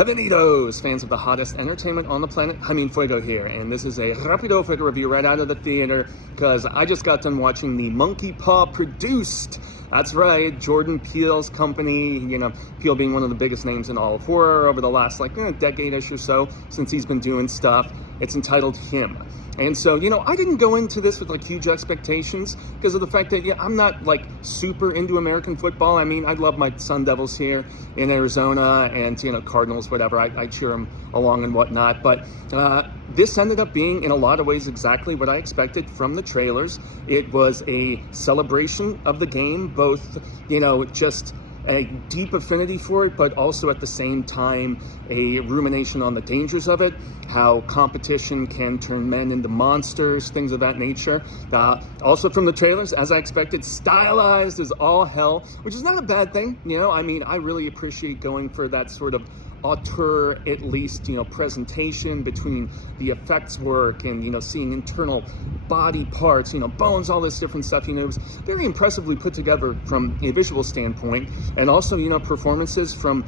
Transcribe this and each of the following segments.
Bienvenidos, fans of the hottest entertainment on the planet. Fuego here, and this is a Rapido Fuego review right out of the theater because I just got done watching the Monkey Paw produced. That's right, Jordan Peele's company, Peele being one of the biggest names in all of horror over the last decade-ish or so since he's been doing stuff. It's entitled Him. And so, I didn't go into this with huge expectations because of the fact that, I'm not super into American football. I love my Sun Devils here in Arizona and, Cardinals, whatever. I cheer them along and whatnot. But this ended up being, in a lot of ways, exactly what I expected from the trailers. It was a celebration of the game, both, just a deep affinity for it, but also at the same time a rumination on the dangers of it, how competition can turn men into monsters, things of that nature. Also from the trailers, as I expected, stylized as all hell, which is not a bad thing. I really appreciate going for that sort of auteur, at least, presentation between the effects work and, seeing internal body parts, bones, all this different stuff. It was very impressively put together from a visual standpoint, and also, performances from,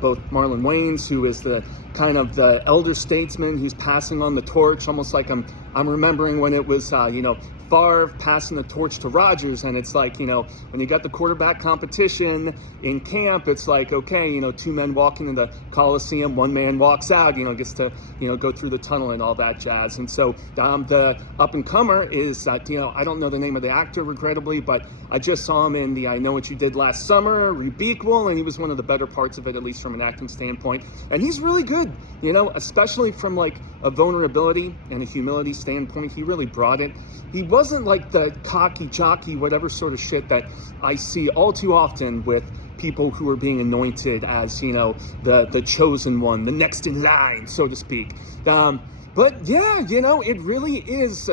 both Marlon Wayans, who is the kind of the elder statesman. He's passing on the torch, almost like I'm remembering when it was, Favre passing the torch to Rodgers, and it's when you got the quarterback competition in camp, it's okay, two men walking in the Coliseum, one man walks out, gets to, go through the tunnel and all that jazz. And so the up-and-comer is, I don't know the name of the actor, regrettably, but I just saw him in the I Know What You Did Last Summer, Rapido, and he was one of the better parts of it, at least from an acting standpoint. And he's really good, especially from a vulnerability and a humility standpoint. He really brought it. He wasn't the cocky, jockey, whatever sort of shit that I see all too often with people who are being anointed as, the chosen one, the next in line, so to speak. But yeah, it really is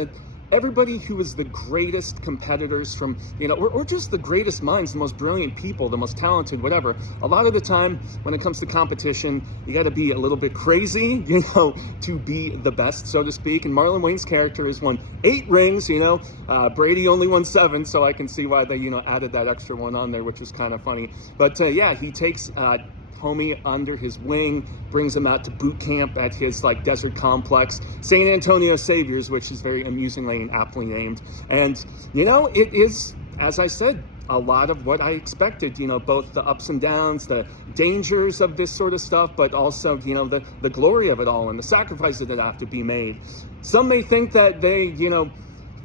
everybody who is the greatest competitors from, or just the greatest minds, the most brilliant people, the most talented, whatever. A lot of the time when it comes to competition, you got to be a little bit crazy, to be the best, so to speak. And Marlon Wayans' character has won 8 rings, Brady only won 7, so I can see why they, added that extra one on there, which is kind of funny. But yeah, he takes homie under his wing, brings him out to boot camp at his desert complex, San Antonio Saviors, which is very amusingly and aptly named. And it is, as I said, a lot of what I expected, both the ups and downs, the dangers of this sort of stuff, but also, the glory of it all and the sacrifices that have to be made. Some may think that they,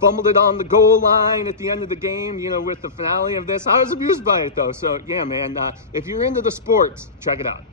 fumbled it on the goal line at the end of the game, with the finale of this. I was amused by it, though. So, yeah, man, if you're into the sports, check it out.